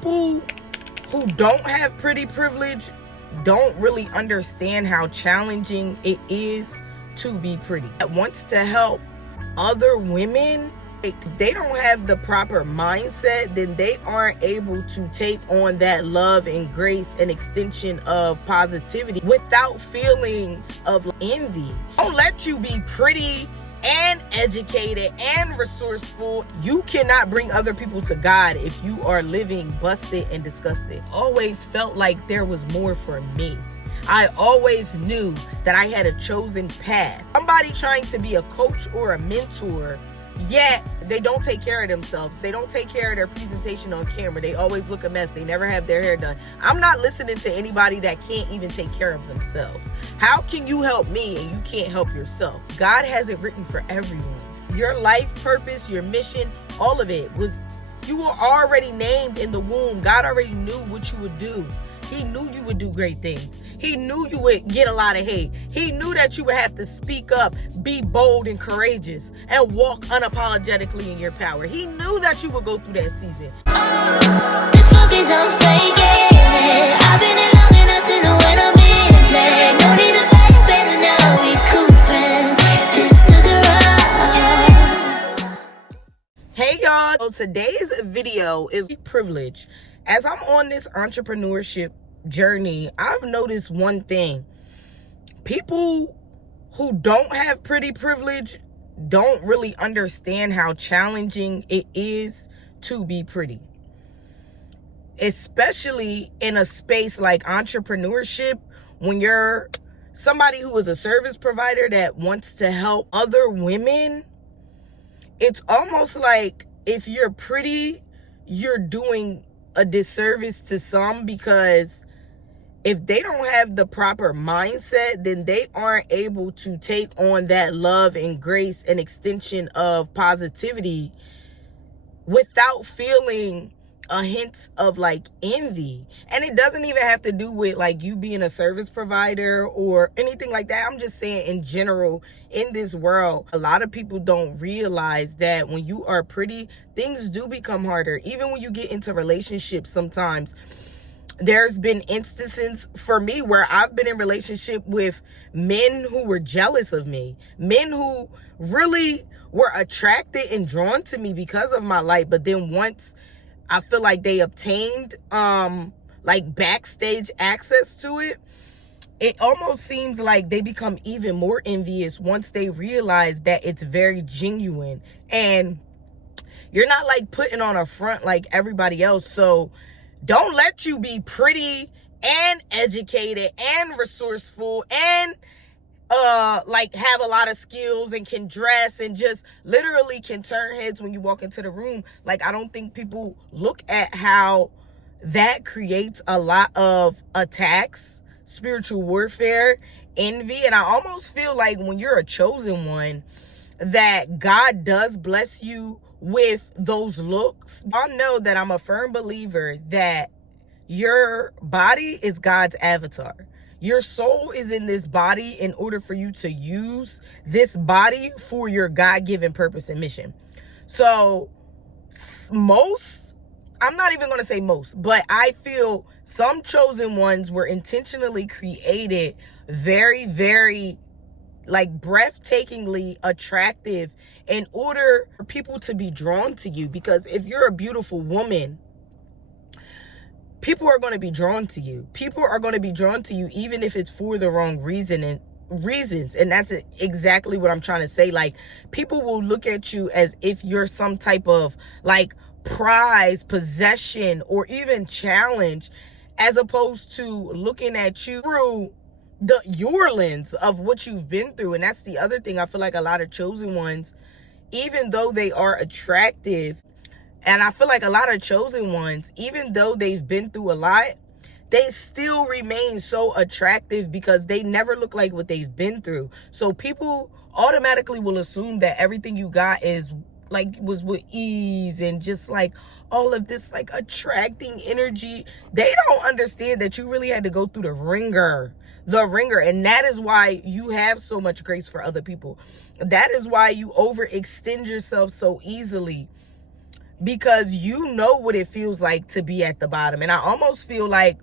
People who don't have pretty privilege don't really understand how challenging it is to be pretty. That wants to help other women, if they don't have the proper mindset, then they aren't able to take on that love and grace and extension of positivity without feelings of envy. Don't let you be pretty and educated and resourceful. You cannot bring other people to God if you are living busted and disgusted. Always felt like there was more for me. I always knew that I had a chosen path. Somebody trying to be a coach or a mentor, yet they don't take care of themselves. They don't take care of their presentation on camera. They always look a mess. They never have their hair done. I'm not listening to anybody that can't even take care of themselves. How can you help me and you can't help yourself? God has it written for everyone. Your life purpose, your mission, all of it was, you were already named in the womb. God already knew what you would do. He knew you would do great things. He knew you would get a lot of hate. He knew that you would have to speak up, be bold and courageous, and walk unapologetically in your power. He knew that you would go through that season. The focus on faking it. I've been in long enough to know when I'm being played. No need to play better now. We cool friends. Just look around. Hey y'all. So today's video is privilege. As I'm on this entrepreneurship journey, I've noticed one thing. People who don't have pretty privilege don't really understand how challenging it is to be pretty. Especially in a space like entrepreneurship, when you're somebody who is a service provider that wants to help other women, it's almost like if you're pretty, you're doing a disservice to some, because if they don't have the proper mindset, then they aren't able to take on that love and grace and extension of positivity without feeling a hint of like envy. And it doesn't even have to do with like you being a service provider or anything like that. I'm just saying in general, in this world, a lot of people don't realize that when you are pretty, things do become harder. Even when you get into relationships, sometimes there's been instances for me where I've been in relationship with men who were jealous of me, men who really were attracted and drawn to me because of my light. But then once I feel like they obtained like backstage access to it, it almost seems like they become even more envious once they realize that it's very genuine and you're not like putting on a front like everybody else. So don't let you be pretty and educated and resourceful and like have a lot of skills and can dress and just literally can turn heads when you walk into the room. Like, I don't think people look at how that creates a lot of attacks, spiritual warfare, envy. And I almost feel like when you're a chosen one, that God does bless you with those looks. I know that I'm a firm believer that your body is God's avatar. Your soul is in this body in order for you to use this body for your God-given purpose and mission. So most, I'm not even going to say most, but I feel some chosen ones were intentionally created very, very like breathtakingly attractive in order for people to be drawn to you. Because if you're a beautiful woman, people are going to be drawn to you. People are going to be drawn to you even if it's for the wrong reasons. And that's exactly what I'm trying to say. Like, people will look at you as if you're some type of like prize, possession, or even challenge, as opposed to looking at you through your lens of what you've been through. And that's the other thing. I feel like a lot of chosen ones, even though they are attractive, and I feel like a lot of chosen ones, even though they've been through a lot, they still remain so attractive because they never look like what they've been through. So people automatically will assume that everything you got is like, was with ease and just like all of this like attracting energy. They don't understand that you really had to go through the ringer. And that is why you have so much grace for other people. That is why you overextend yourself so easily. because you know what it feels like to be at the bottom. And I almost feel like,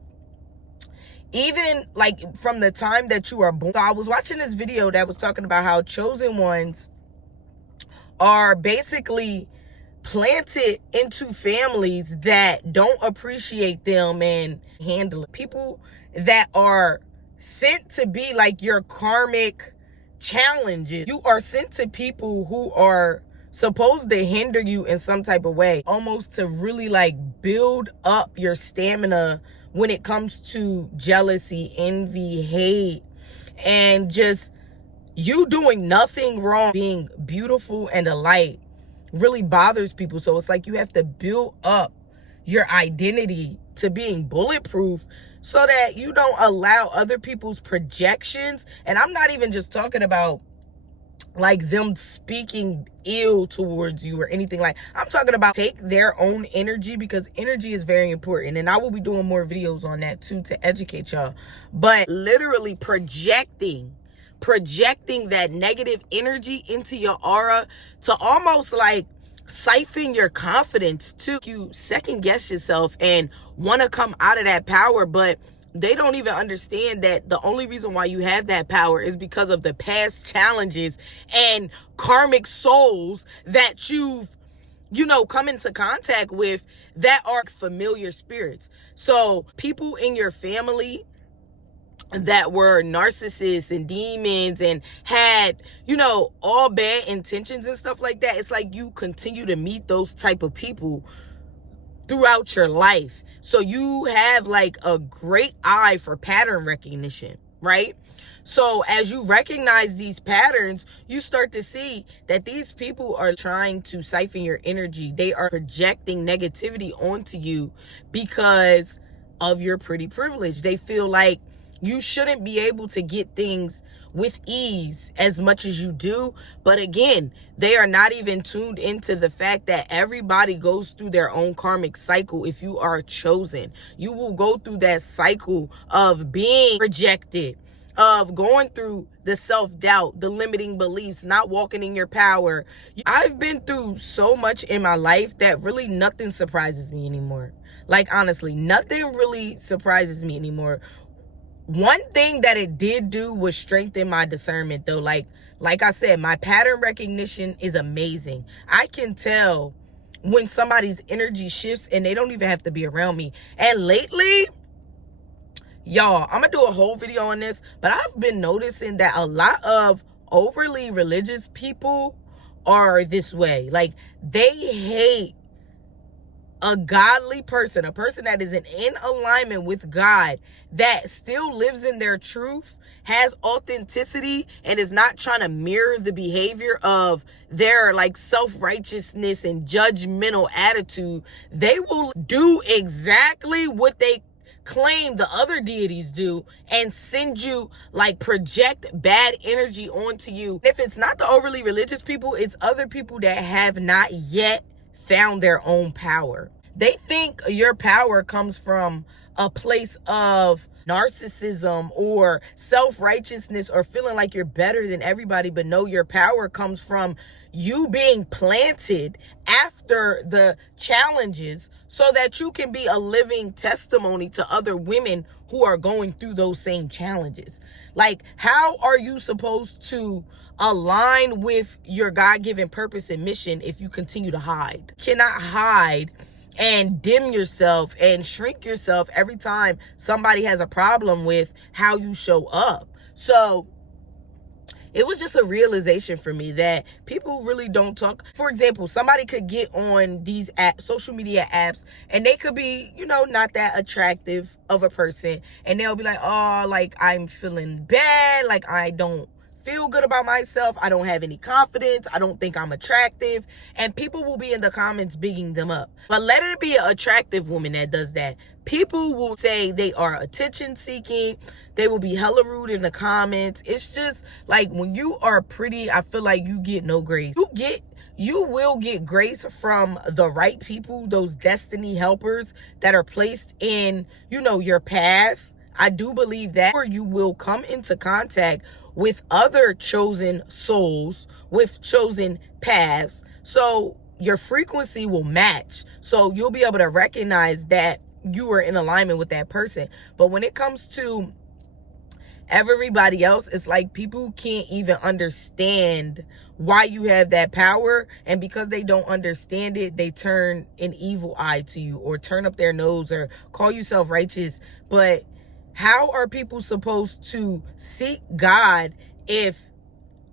even like from the time that you are born. So I was watching this video that was talking about how chosen ones are basically planted into families that don't appreciate them and handle it. People that are sent to be like your karmic challenges. You are sent to people who are supposed to hinder you in some type of way, almost to really like build up your stamina when it comes to jealousy, envy, hate, and just you doing nothing wrong, being beautiful and a light really bothers people. So it's like you have to build up your identity to being bulletproof so that you don't allow other people's projections. And I'm not even just talking about like them speaking ill towards you or anything. Like, I'm talking about take their own energy, because energy is very important, and I will be doing more videos on that too to educate y'all. But literally projecting that negative energy into your aura to almost like siphon your confidence too. You second guess yourself and want to come out of that power, but they don't even understand that the only reason why you have that power is because of the past challenges and karmic souls that you've, come into contact with that are familiar spirits. So people in your family that were narcissists and demons and had, all bad intentions and stuff like that, it's like you continue to meet those type of people throughout your life. So you have like a great eye for pattern recognition, right? So as you recognize these patterns, you start to see that these people are trying to siphon your energy. They are projecting negativity onto you because of your pretty privilege. They feel like you shouldn't be able to get things with ease as much as you do. But again, they are not even tuned into the fact that everybody goes through their own karmic cycle. If you are chosen, you will go through that cycle of being rejected, of going through the self-doubt, the limiting beliefs, not walking in your power. I've been through so much in my life that really nothing surprises me anymore. Like, honestly, nothing really surprises me anymore. One thing that it did do was strengthen my discernment, though. Like I said, my pattern recognition is amazing. I can tell when somebody's energy shifts and they don't even have to be around me. And lately, y'all, I'm gonna do a whole video on this, but I've been noticing that a lot of overly religious people are this way. Like, they hate a godly person, a person that is in alignment with God, that still lives in their truth, has authenticity, and is not trying to mirror the behavior of their like self-righteousness and judgmental attitude. They will do exactly what they claim the other deities do and send you, like, project bad energy onto you. If it's not the overly religious people, it's other people that have not yet found their own power. They think your power comes from a place of narcissism or self-righteousness or feeling like you're better than everybody. But no, your power comes from you being planted after the challenges so that you can be a living testimony to other women who are going through those same challenges. Like, how are you supposed to align with your God-given purpose and mission if you continue to hide? You cannot hide and dim yourself and shrink yourself every time somebody has a problem with how you show up. So it was just a realization for me that people really don't talk. For example, somebody could get on these social media apps and they could be, not that attractive of a person. And they'll be like, oh, like, I'm feeling bad. Like, I don't feel good about myself. I don't have any confidence. I don't think I'm attractive. And people will be in the comments bigging them up. But let it be an attractive woman that does that. People will say they are attention seeking. They will be hella rude in the comments. It's just like, when you are pretty, I feel like you get no grace. You will get grace from the right people, those destiny helpers that are placed in, your path. I do believe that. Or you will come into contact with other chosen souls, with chosen paths. So your frequency will match. So you'll be able to recognize that you are in alignment with that person. But when it comes to everybody else, it's like people can't even understand why you have that power, and because they don't understand it, they turn an evil eye to you, or turn up their nose, or call you self-righteous. But how are people supposed to seek God if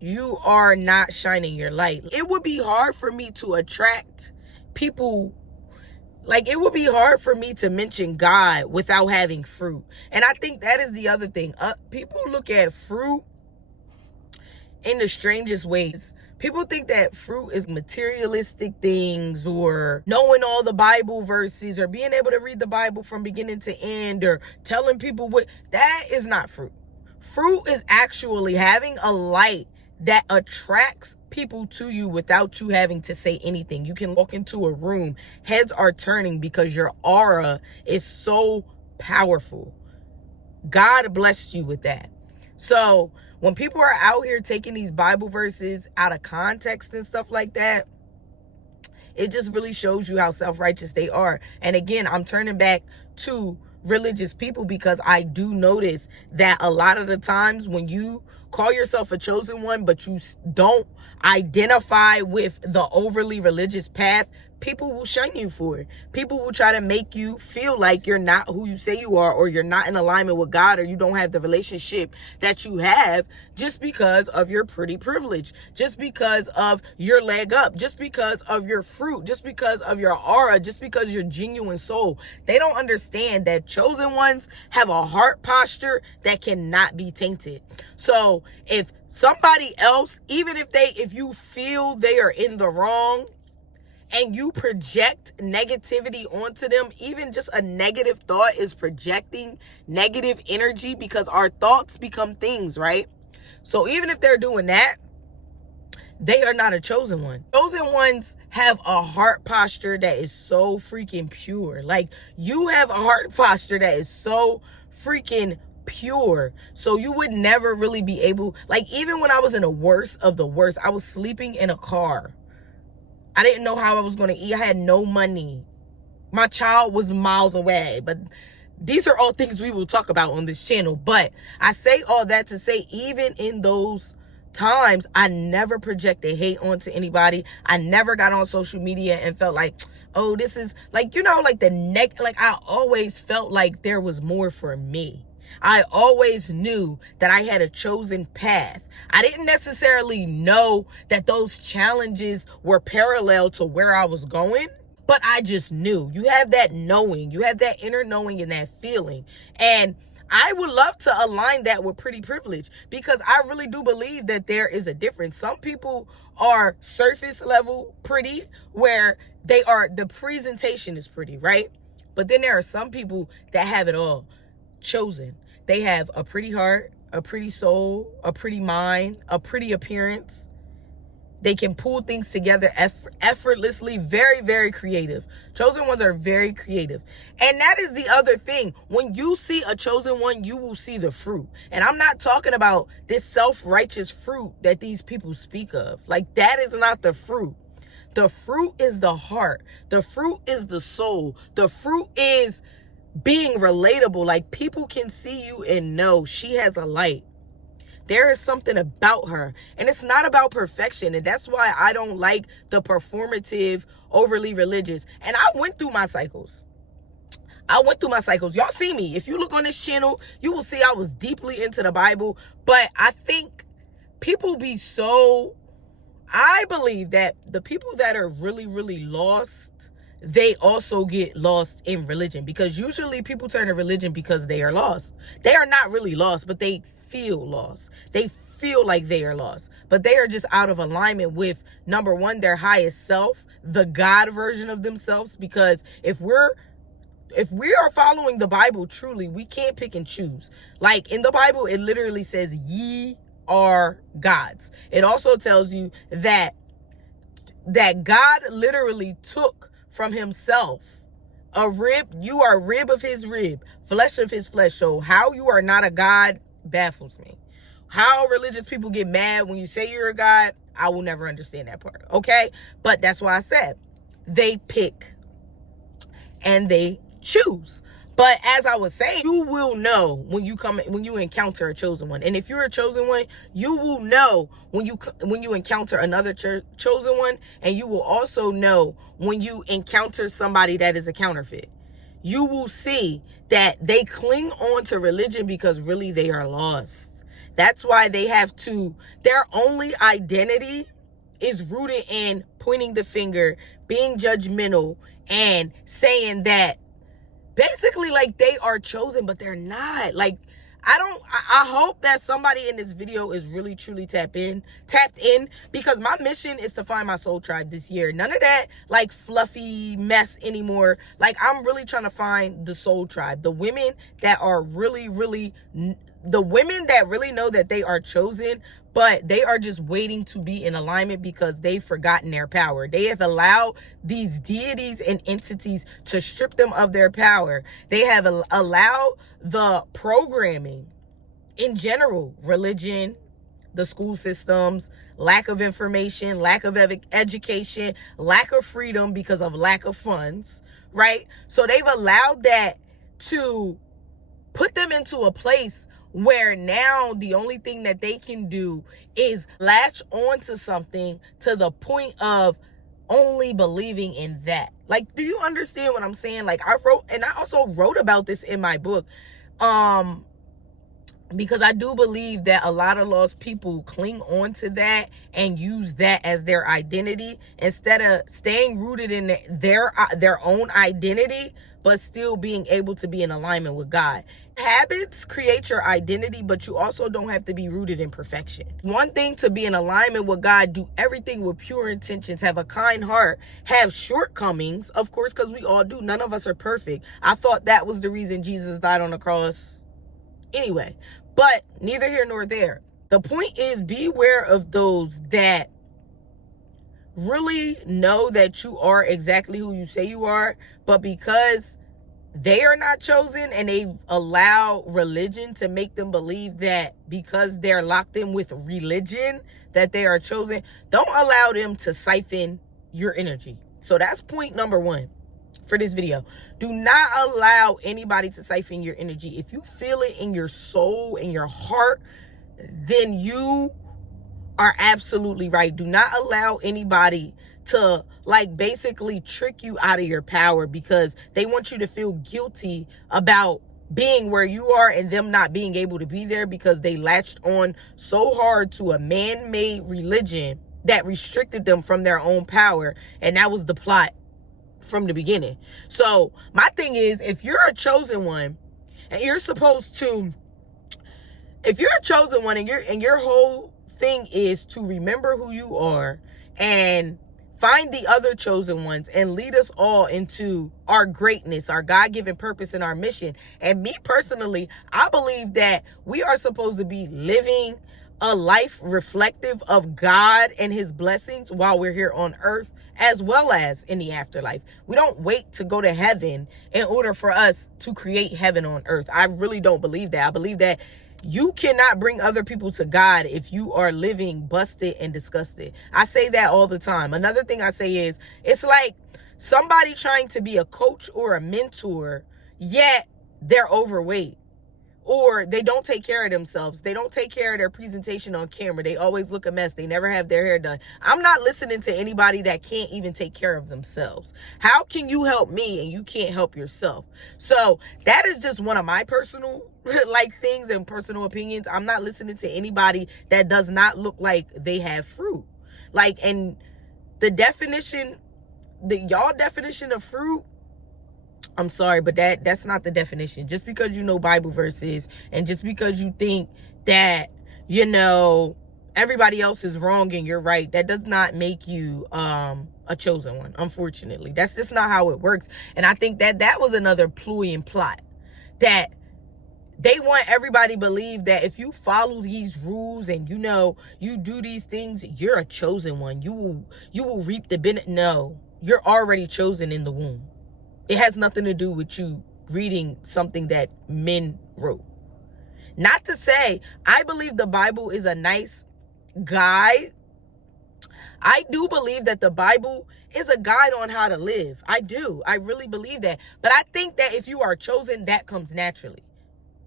you are not shining your light? It would be hard for me to attract people. Like, it would be hard for me to mention God without having fruit. And I think that is the other thing. People look at fruit in the strangest ways. People think that fruit is materialistic things, or knowing all the Bible verses, or being able to read the Bible from beginning to end, or telling people what. That is not fruit. Fruit is actually having a light that attracts people to you without you having to say anything. You can walk into a room, heads are turning because your aura is so powerful. God blessed you with that. So when people are out here taking these Bible verses out of context and stuff like that, it just really shows you how self-righteous they are. And again, I'm turning back to religious people, because I do notice that a lot of the times when you call yourself a chosen one, but you don't identify with the overly religious path, people will shun you for it. People will try to make you feel like you're not who you say you are, or you're not in alignment with God, or you don't have the relationship that you have, just because of your pretty privilege, just because of your leg up, just because of your fruit, just because of your aura, just because you're genuine soul. They don't understand that chosen ones have a heart posture that cannot be tainted. So if somebody else, even if you feel they are in the wrong, and you project negativity onto them, even just a negative thought is projecting negative energy, because our thoughts become things, right? So even if they're doing that, they are not a chosen one. Chosen ones have a heart posture that is so freaking pure. Like, you have a heart posture that is so freaking pure. So you would never really be able, like, even when I was in the worst of the worst, I was sleeping in a car. I didn't know how I was going to eat. I had no money. My child was miles away. But these are all things we will talk about on this channel. But I say all that to say, even in those times, I never projected hate onto anybody. I never got on social media and felt like, oh, this is like, like like I always felt like there was more for me. I always knew that I had a chosen path. I didn't necessarily know that those challenges were parallel to where I was going, but I just knew. You have that knowing. You have that inner knowing and that feeling. And I would love to align that with pretty privilege, because I really do believe that there is a difference. Some people are surface level pretty, where the presentation is pretty, right? But then there are some people that have it all. Chosen. They have a pretty heart, a pretty soul, a pretty mind, a pretty appearance. They can pull things together effortlessly. Very, very creative. Chosen ones are very creative. And that is the other thing. When you see a chosen one, you will see the fruit. And I'm not talking about this self-righteous fruit that these people speak of. Like, that is not the fruit. The fruit is the heart. The fruit is the soul. The fruit is being relatable. Like, people can see you and know she has a light. There is something about her, and it's not about perfection. And that's why I don't like the performative, overly religious. And I went through my cycles. Y'all see me. If you look on this channel, you will see I was deeply into the Bible. But I think people I believe that the people that are really, really lost, they also get lost in religion, because usually people turn to religion because they are lost. They are not really lost, but they feel lost. They feel like they are lost, but they are just out of alignment with, number one, their highest self, the God version of themselves. Because if we are following the Bible truly, we can't pick and choose. Like, in the Bible, it literally says, ye are gods. It also tells you that God literally took from himself a rib. You are a rib of his rib, flesh of his flesh. So how you are not a God baffles me. How religious people get mad when you say you're a God, I will never understand that part. Okay. But that's why I said they pick and they choose. But as I was saying, you will know when you encounter a chosen one. And if you're a chosen one, you will know when you encounter another chosen one, and you will also know when you encounter somebody that is a counterfeit. You will see that they cling on to religion because really they are lost. That's why their only identity is rooted in pointing the finger, being judgmental, and saying that basically like they are chosen, but they're not. Like, I hope that somebody in this video is really truly tapped in, because my mission is to find my soul tribe this year. None of that like fluffy mess anymore. Like, I'm really trying to find the soul tribe, the women that are the women that really know that they are chosen, but they are just waiting to be in alignment because they've forgotten their power. They have allowed these deities and entities to strip them of their power. They have allowed the programming in general, religion, the school systems, lack of information, lack of education, lack of freedom because of lack of funds, right? So they've allowed that to put them into a place where now the only thing that they can do is latch onto something to the point of only believing in that. Like, do you understand what I'm saying? Like, I also wrote about this in my book, because I do believe that a lot of lost people cling on to that and use that as their identity instead of staying rooted in their own identity, but still being able to be in alignment with God. Habits create your identity, but you also don't have to be rooted in perfection. One thing to be in alignment with God, do everything with pure intentions, have a kind heart, have shortcomings, of course, because we all do. None of us are perfect. I thought that was the reason Jesus died on the cross anyway, but neither here nor there. The point is, beware of those that really know that you are exactly who you say you are, but because they are not chosen and they allow religion to make them believe that because they're locked in with religion that they are chosen, don't allow them to siphon your energy. So that's point number 1 for this video. Do not allow anybody to siphon your energy. If you feel it in your soul, in your heart, then you are absolutely right. Do not allow anybody to like basically trick you out of your power because they want you to feel guilty about being where you are and them not being able to be there because they latched on so hard to a man-made religion that restricted them from their own power. And that was the plot from the beginning. So my thing is, if you're a chosen one and you're supposed to, if you're a chosen one and your whole thing is to remember who you are and find the other chosen ones and lead us all into our greatness, our God-given purpose and our mission. And me personally, I believe that we are supposed to be living a life reflective of God and his blessings while we're here on earth, as well as in the afterlife. We don't wait to go to heaven in order for us to create heaven on earth. I really don't believe that. I believe that you cannot bring other people to God if you are living busted and disgusted. I say that all the time. Another thing I say is, it's like somebody trying to be a coach or a mentor, yet they're overweight. Or they don't take care of themselves. They don't take care of their presentation on camera. They always look a mess. They never have their hair done. I'm not listening to anybody that can't even take care of themselves. How can you help me and you can't help yourself? So that is just one of my personal like things and personal opinions. I'm not listening to anybody that does not look like they have fruit. Like, and the definition, y'all definition of fruit, I'm sorry, but that's not the definition. Just because you know Bible verses and just because you think that, you know, everybody else is wrong and you're right, that does not make you a chosen one, unfortunately. That's just not how it works. And I think that was another ploy and plot, that they want everybody to believe that if you follow these rules and, you know, you do these things, you're a chosen one. You will reap the benefit. No, you're already chosen in the womb. It has nothing to do with you reading something that men wrote. Not to say, I believe the Bible is a nice guide I do believe that the Bible is a guide on how to live. I do. I really believe that. But I think that if you are chosen, that comes naturally.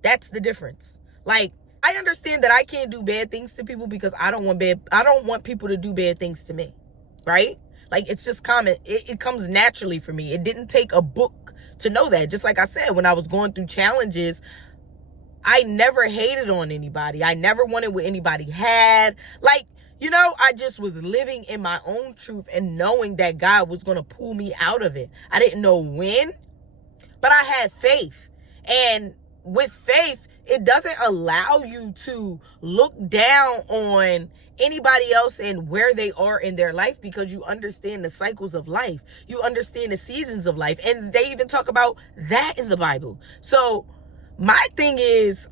That's the difference. Like, I understand that I can't do bad things to people because I don't want people to do bad things to me. Right? Like, it's just common. It comes naturally for me. It didn't take a book to know that. Just like I said, when I was going through challenges, I never hated on anybody. I never wanted what anybody had. Like, you know, I just was living in my own truth and knowing that God was going to pull me out of it. I didn't know when, but I had faith. And with faith, it doesn't allow you to look down on anybody else and where they are in their life, because you understand the cycles of life. You understand the seasons of life. And they even talk about that in the Bible. So my thing is,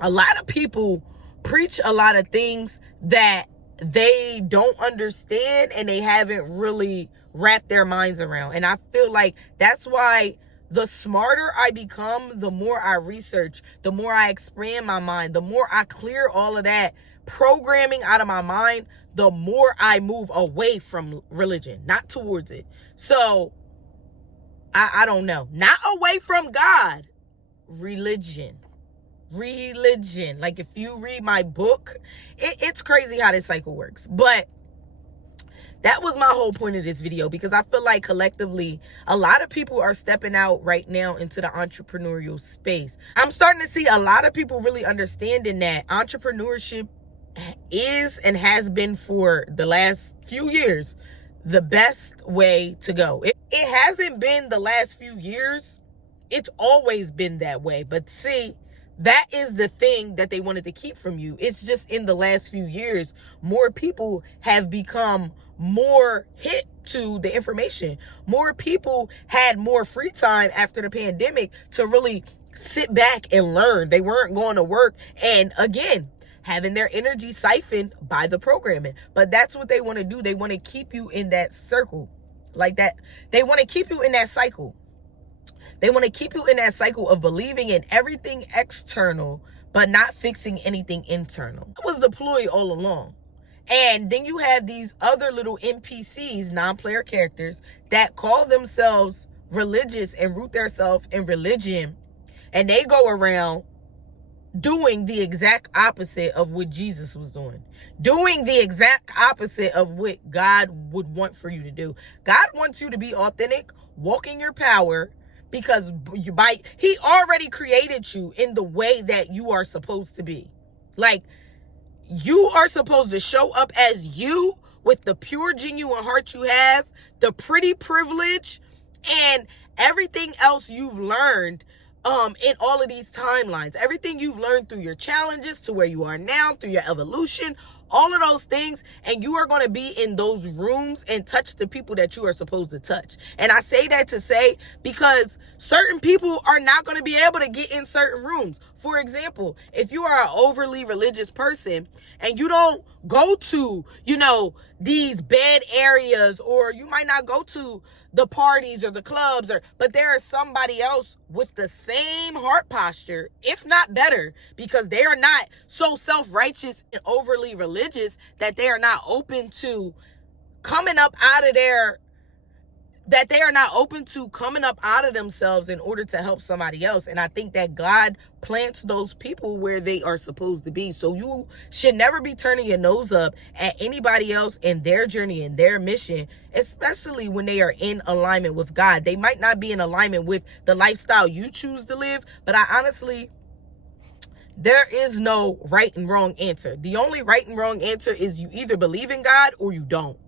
a lot of people preach a lot of things that they don't understand and they haven't really wrapped their minds around. And I feel like that's why the smarter I become, the more I research, the more I expand my mind, the more I clear all of that programming out of my mind, the more I move away from religion, not towards it. So I don't know. Not away from God. Religion. Like, if you read my book, it's crazy how this cycle works. But that was my whole point of this video, because I feel like collectively a lot of people are stepping out right now into the entrepreneurial space. I'm starting to see a lot of people really understanding that entrepreneurship is and has been for the last few years the best way to go. It hasn't been the last few years. It's always been that way. But see, that is the thing that they wanted to keep from you. It's just in the last few years, more people have become more hit to the information. More people had more free time after the pandemic to really sit back and learn. They weren't going to work and, again, having their energy siphoned by the programming. But that's what they want to do. They want to keep you in that circle like that. They want to keep you in that cycle. They want to keep you in that cycle of believing in everything external, but not fixing anything internal. That was the ploy all along. And then you have these other little NPCs, non-player characters, that call themselves religious and root themselves in religion. And they go around doing the exact opposite of what Jesus was doing. Doing the exact opposite of what God would want for you to do. God wants you to be authentic, walk in your power, because he already created you in the way that you are supposed to be. Like, you are supposed to show up as you with the pure, genuine heart you have, the pretty privilege, and everything else you've learned in all of these timelines. Everything you've learned through your challenges to where you are now, through your evolution, all of those things, and you are going to be in those rooms and touch the people that you are supposed to touch. And I say that to say, because certain people are not going to be able to get in certain rooms. For example, if you are an overly religious person and you don't go to, these bad areas, or you might not go to the parties or the clubs, but there is somebody else with the same heart posture, if not better, because they are not so self-righteous and overly religious that they are not open to coming up out of themselves in order to help somebody else. And I think that God plants those people where they are supposed to be. So you should never be turning your nose up at anybody else in their journey and their mission, especially when they are in alignment with God. They might not be in alignment with the lifestyle you choose to live, but there is no right and wrong answer. The only right and wrong answer is you either believe in God or you don't.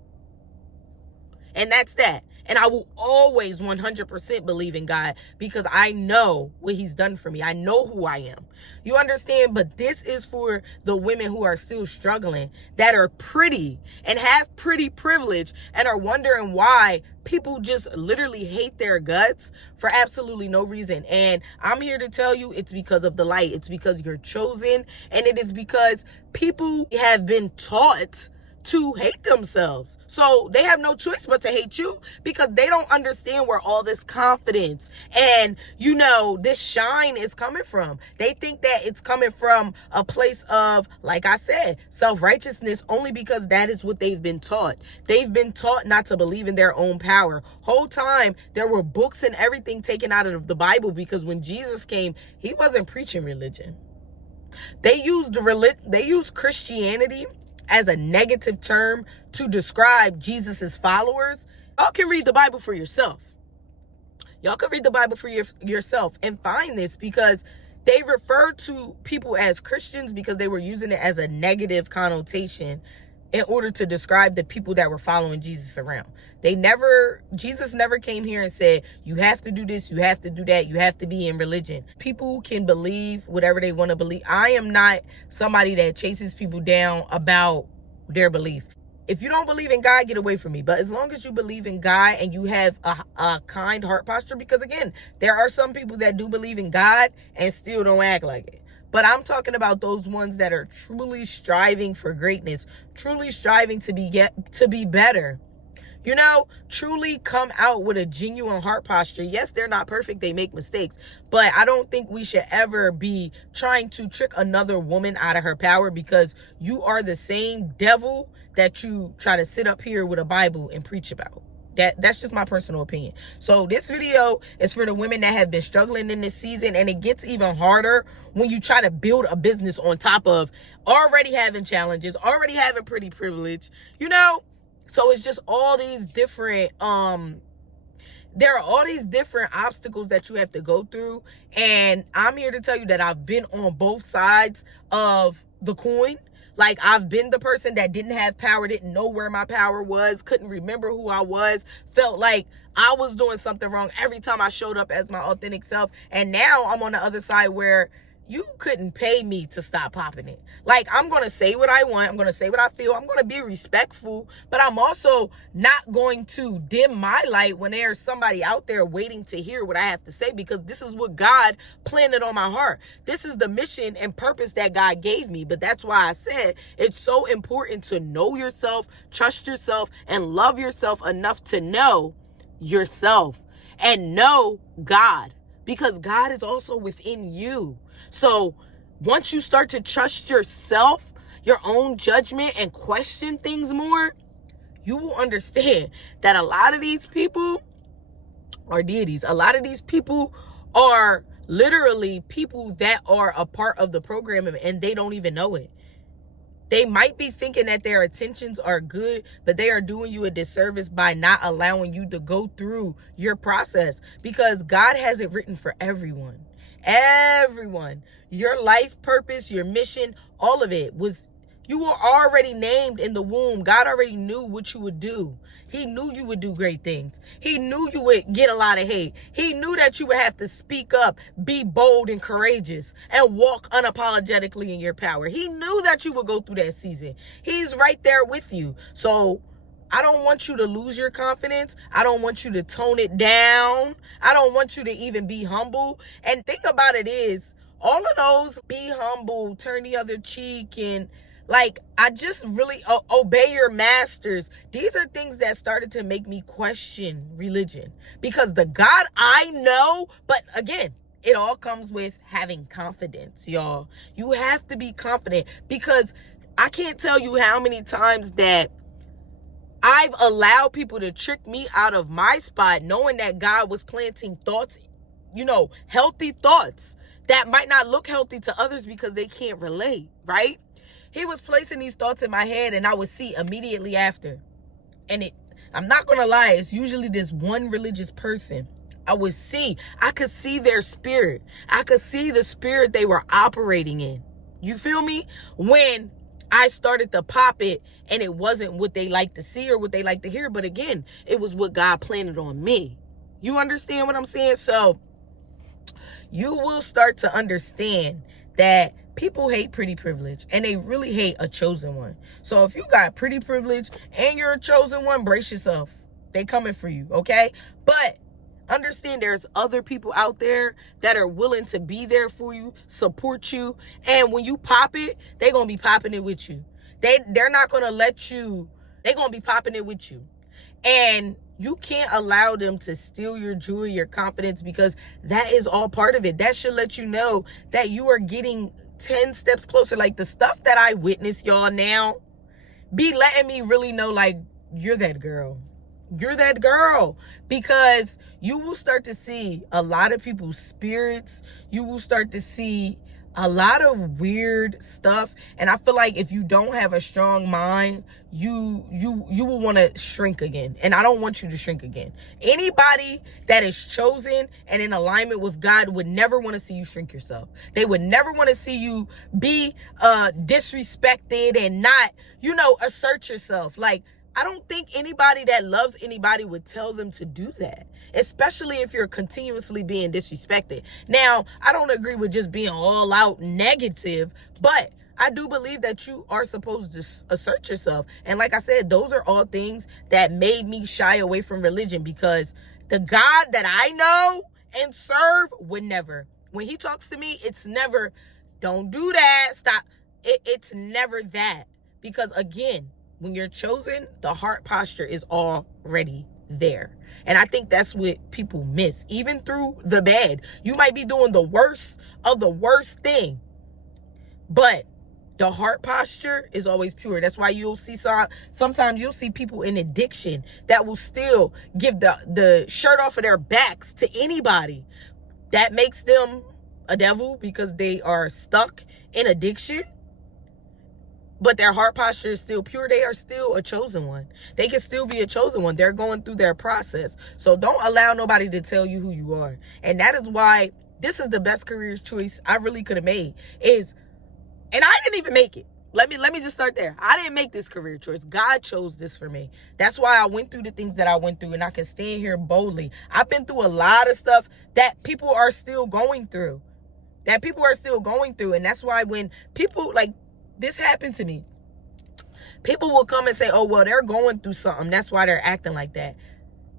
And that's that. And I will always 100% believe in God, because I know what he's done for me. I know who I am. You understand? But this is for the women who are still struggling, that are pretty and have pretty privilege and are wondering why people just literally hate their guts for absolutely no reason. And I'm here to tell you, it's because of the light. It's because you're chosen. And it is because people have been taught to hate themselves. So they have no choice but to hate you because they don't understand where all this confidence and, this shine is coming from. They think that it's coming from a place of, like I said, self-righteousness only because that is what they've been taught. They've been taught not to believe in their own power. Whole time, there were books and everything taken out of the Bible because when Jesus came, he wasn't preaching religion. They used Christianity as a negative term to describe Jesus's followers. Y'all can read the Bible for yourself. Y'all can read the Bible for yourself and find this because they referred to people as Christians because they were using it as a negative connotation in order to describe the people that were following Jesus around. Jesus never came here and said, you have to do this, you have to do that, you have to be in religion. People can believe whatever they want to believe. I am not somebody that chases people down about their belief. If you don't believe in God, get away from me. But as long as you believe in God and you have a kind heart posture, because again, there are some people that do believe in God and still don't act like it. But I'm talking about those ones that are truly striving for greatness, truly striving to be better. Truly come out with a genuine heart posture. Yes, they're not perfect. They make mistakes. But I don't think we should ever be trying to trick another woman out of her power because you are the same devil that you try to sit up here with a Bible and preach about. That's just my personal opinion. So this video is for the women that have been struggling in this season, and it gets even harder when you try to build a business on top of already having challenges, already having pretty privilege, So it's just all these different, there are all these different obstacles that you have to go through. And I'm here to tell you that I've been on both sides of the coin. Like, I've been the person that didn't have power, didn't know where my power was, couldn't remember who I was, felt like I was doing something wrong every time I showed up as my authentic self. And now I'm on the other side where you couldn't pay me to stop popping it. Like, I'm going to say what I want. I'm going to say what I feel. I'm going to be respectful, but I'm also not going to dim my light when there's somebody out there waiting to hear what I have to say, because this is what God planted on my heart. This is the mission and purpose that God gave me. But that's why I said it's so important to know yourself, trust yourself, and love yourself enough to know yourself and know God, because God is also within you. So once you start to trust yourself, your own judgment, and question things more, you will understand that a lot of these people are deities. A lot of these people are literally people that are a part of the program and they don't even know it. They might be thinking that their intentions are good, but they are doing you a disservice by not allowing you to go through your process, because God has it written for everyone. Everyone. Your life purpose, your mission, all of it you were already named in the womb. God already knew what you would do. He knew you would do great things. He knew you would get a lot of hate. He knew that you would have to speak up, be bold and courageous, and walk unapologetically in your power. He knew that you would go through that season. He's right there with you. So I don't want you to lose your confidence. I don't want you to tone it down. I don't want you to even be humble. And think about it is, all of those be humble, turn the other cheek, and I just really obey your masters. These are things that started to make me question religion, because the God I know, but again, it all comes with having confidence, y'all. You have to be confident, because I can't tell you how many times that I've allowed people to trick me out of my spot, knowing that God was planting thoughts, healthy thoughts that might not look healthy to others because they can't relate, right? He was placing these thoughts in my head, and I would see immediately after. And I'm not going to lie, it's usually this one religious person. I could see their spirit. I could see the spirit they were operating in. You feel me? When I started to pop it, and it wasn't what they like to see or what they like to hear. But again, it was what God planted on me. You understand what I'm saying? So you will start to understand that people hate pretty privilege, and they really hate a chosen one. So if you got pretty privilege and you're a chosen one, brace yourself. They coming for you, okay? But understand there's other people out there that are willing to be there for you, support you. And when you pop it, they're going to be popping it with you. They're not going to let you, they're going to be popping it with you. And you can't allow them to steal your joy, your confidence, because that is all part of it. That should let you know that you are getting 10 steps closer. Like the stuff that I witness, y'all, now be letting me really know, like, you're that girl. You're that girl, because you will start to see a lot of people's spirits. You will start to see a lot of weird stuff. And I feel like if you don't have a strong mind, you will want to shrink again. And I don't want you to shrink again. Anybody that is chosen and in alignment with God would never want to see you shrink yourself. They would never want to see you be disrespected and not, assert yourself. Like, I don't think anybody that loves anybody would tell them to do that, especially if you're continuously being disrespected. Now, I don't agree with just being all out negative, but I do believe that you are supposed to assert yourself. And like I said, those are all things that made me shy away from religion, because the God that I know and serve would never. When he talks to me, it's never, don't do that, stop. It's never that. Because again, when you're chosen, the heart posture is already there. And I think that's what people miss. Even through the bad, you might be doing the worst of the worst thing, but the heart posture is always pure. That's why you'll see sometimes you'll see people in addiction that will still give the shirt off of their backs to anybody. That makes them a devil, because they are stuck in addiction. But their heart posture is still pure. They are still a chosen one. They can still be a chosen one. They're going through their process. So don't allow nobody to tell you who you are. And that is why this is the best career choice I really could have made. And I didn't even make it. Let me just start there. I didn't make this career choice. God chose this for me. That's why I went through the things that I went through, and I can stand here boldly. I've been through a lot of stuff that people are still going through. And that's why when people, like, this happened to me, people will come and say, oh, well, they're going through something, that's why they're acting like that.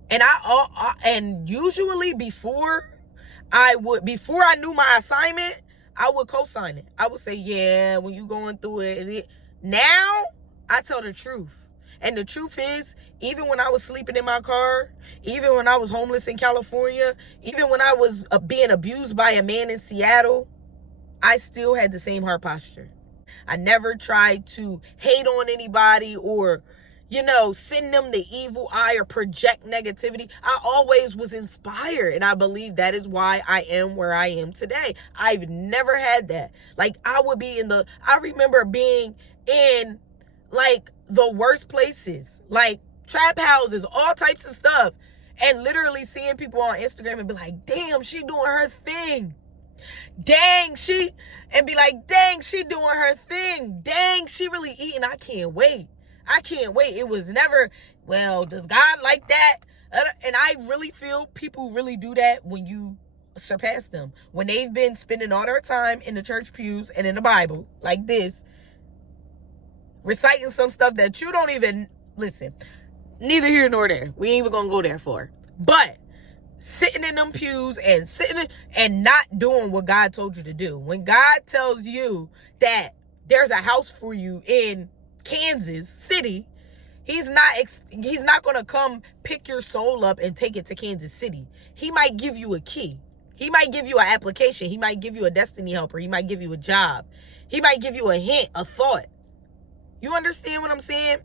And and usually before I knew my assignment, I would co-sign it. I would say, yeah, when you going through it. Now I tell the truth. And the truth is, even when I was sleeping in my car, even when I was homeless in California, even when I was being abused by a man in Seattle, I still had the same heart posture. I never tried to hate on anybody or, send them the evil eye or project negativity. I always was inspired, and I believe that is why I am where I am today. I've never had that. Like, I remember being in, like, the worst places, like trap houses, all types of stuff, and literally seeing people on Instagram and be like, damn, she doing her thing. Dang, she doing her thing. Dang, she really eating. I can't wait. It was never, well, does God like that? And I really feel people really do that when you surpass them. When they've been spending all their time in the church pews and in the Bible, like this, reciting some stuff that you don't even, listen, neither here nor there. We ain't even gonna go there for. But sitting in them pews and not doing what God told you to do. When God tells you that there's a house for you in Kansas City, he's not going to come pick your soul up and take it to Kansas City. He might give you a key. He might give you an application. He might give you a destiny helper. He might give you a job. He might give you a hint, a thought. You understand what I'm saying?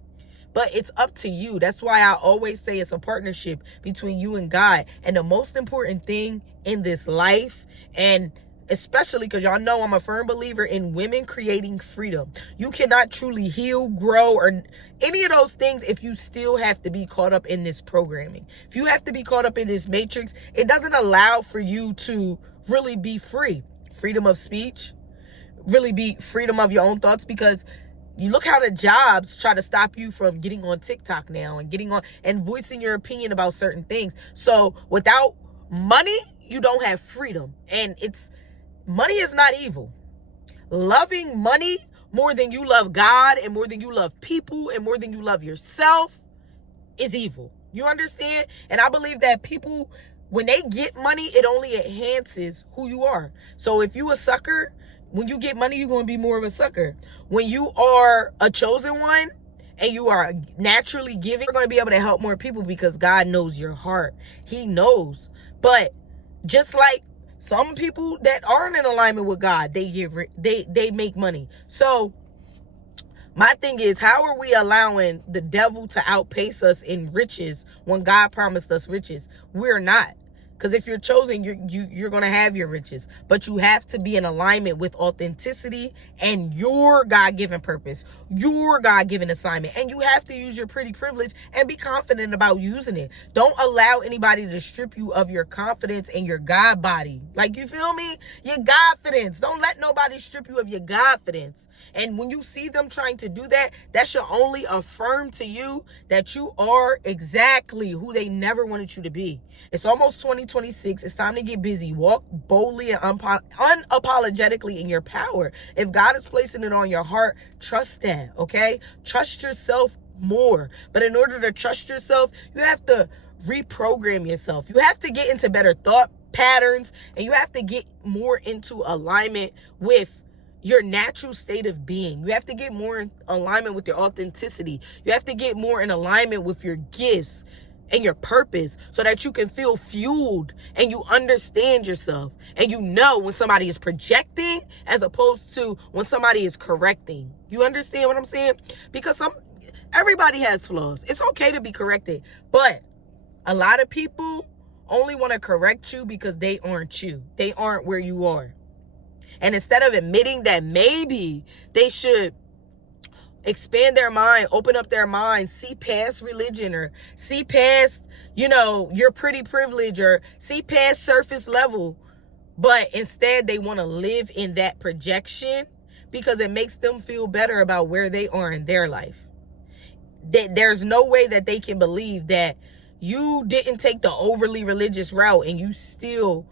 But it's up to you. That's why I always say it's a partnership between you and God. And the most important thing in this life, and especially because y'all know I'm a firm believer in women creating freedom. You cannot truly heal, grow, or any of those things if you still have to be caught up in this programming. If you have to be caught up in this matrix, it doesn't allow for you to really be free. Freedom of speech, really be freedom of your own thoughts, because you look how the jobs try to stop you from getting on TikTok now and getting on and voicing your opinion about certain things. So without money, you don't have freedom. And money is not evil. Loving money more than you love God and more than you love people and more than you love yourself is evil. You understand? And I believe that people, when they get money, it only enhances who you are. So if you a sucker, When you get money, you're going to be more of a sucker. When you are a chosen one and you are naturally giving, you're going to be able to help more people because God knows your heart. He knows. But just like some people that aren't in alignment with God, they make money. So my thing is, how are we allowing the devil to outpace us in riches when God promised us riches? We're not. Because if you're chosen, you're going to have your riches. But you have to be in alignment with authenticity and your God-given purpose, your God-given assignment. And you have to use your pretty privilege and be confident about using it. Don't allow anybody to strip you of your confidence and your God body. Like, you feel me? Your Godfidence. Don't let nobody strip you of your Godfidence. And when you see them trying to do that, that should only affirm to you that you are exactly who they never wanted you to be. It's almost 2026. It's time to get busy. Walk boldly and unapologetically in your power. If God is placing it on your heart, trust that, okay? Trust yourself more. But in order to trust yourself, you have to reprogram yourself. You have to get into better thought patterns, and you have to get more into alignment with your natural state of being. You have to get more in alignment with your authenticity. You have to get more in alignment with your gifts and your purpose so that you can feel fueled and you understand yourself and you know when somebody is projecting as opposed to when somebody is correcting. You understand what I'm saying? Because everybody has flaws. It's okay to be corrected, but a lot of people only want to correct you because they aren't you. They aren't where you are. And instead of admitting that maybe they should expand their mind, open up their mind, see past religion or see past, your pretty privilege or see past surface level. But instead they want to live in that projection because it makes them feel better about where they are in their life. There's no way that they can believe that you didn't take the overly religious route and you still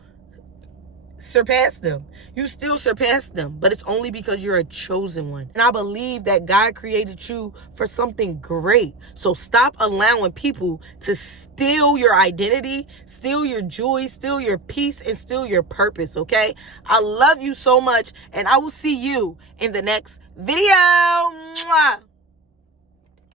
surpass them. You still surpass them, but it's only because you're a chosen one. And I believe that God created you for something great. So stop allowing people to steal your identity, steal your joy, steal your peace, and steal your purpose, okay? I love you so much, and I will see you in the next video.